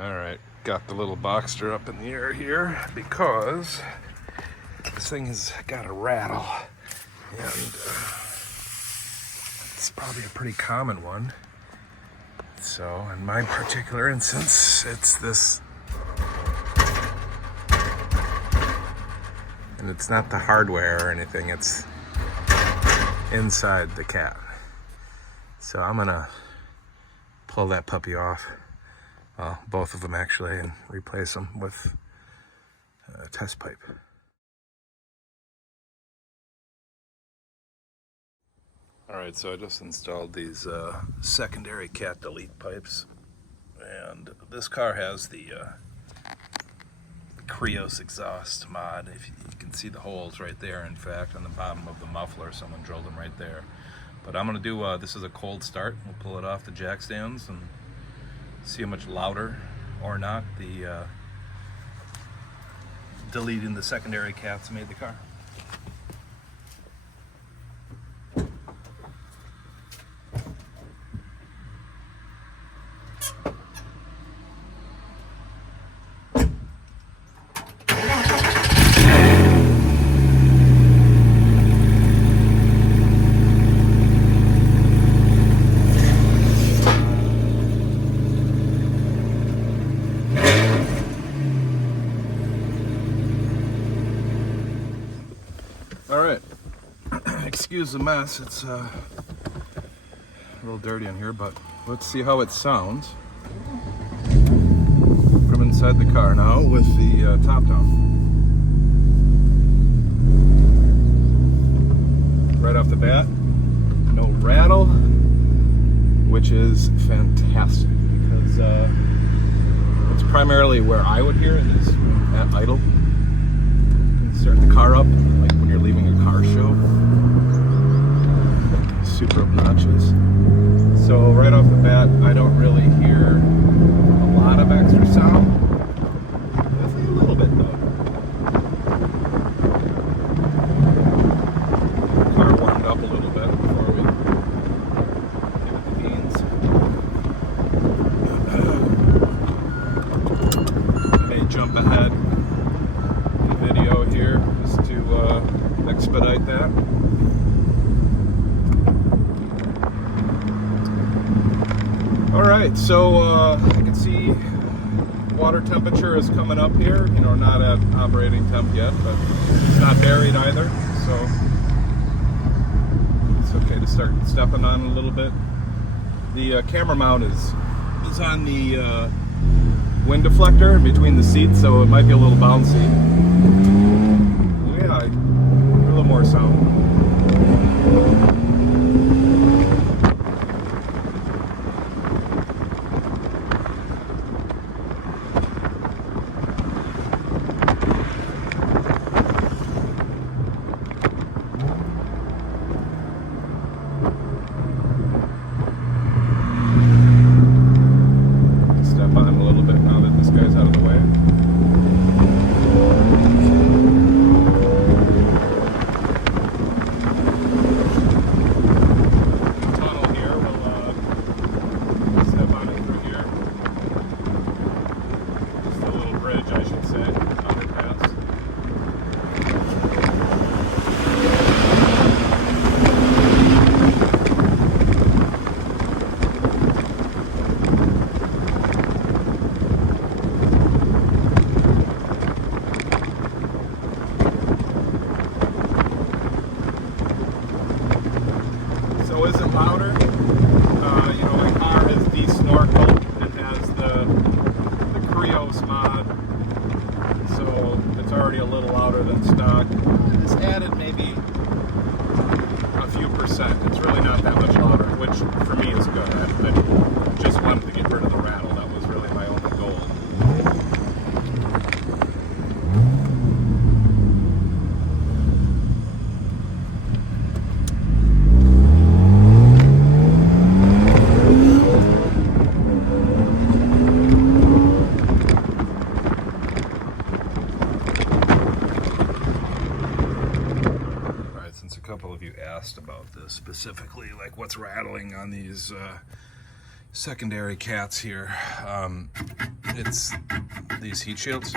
Alright, got the little Boxster up in the air here because this thing has got a rattle, and it's probably a pretty common one. So in my particular instance, it's this, and it's not the hardware or anything, it's inside the cat. So I'm gonna pull that puppy off, both of them actually, and replace them with a test pipe. Alright, so I just installed these secondary cat delete pipes, and this car has the Krios exhaust mod. If you can see the holes right there, in fact, on the bottom of the muffler, someone drilled them right there. But I'm going to do, this is a cold start. We'll pull it off the jack stands and see how much louder or not the deleting the secondary cats made the car. Alright, excuse the mess, it's a little dirty in here, but let's see how it sounds from inside the car now with the top down. Right off the bat, no rattle, which is fantastic because it's primarily where I would hear it is at idle. Start the car up like when you're leaving a car show. Super obnoxious. So right off the bat, I don't really hear a lot of extra sound. Definitely a little bit though. Car warmed up a little bit before we give it the beans. I may jump ahead video here just to expedite that. Alright, so I can see water temperature is coming up here, you know, not at operating temp yet, but it's not buried either, so it's okay to start stepping on a little bit. The camera mount is on the wind deflector in between the seats, so it might be a little bouncy. Yeah, a little more sound. Step on him a little bit now that this guy's out of the way. So is it louder? You know, my car has de-snorkeled. It has the Krios mod, so it's already a little louder than stock. It's added maybe a few percent. It's really not that much louder, which for me is good. I just wanted to get rid of the rattle. That was really my only goal. A couple of you asked about this specifically, like what's rattling on these secondary cats here. It's these heat shields.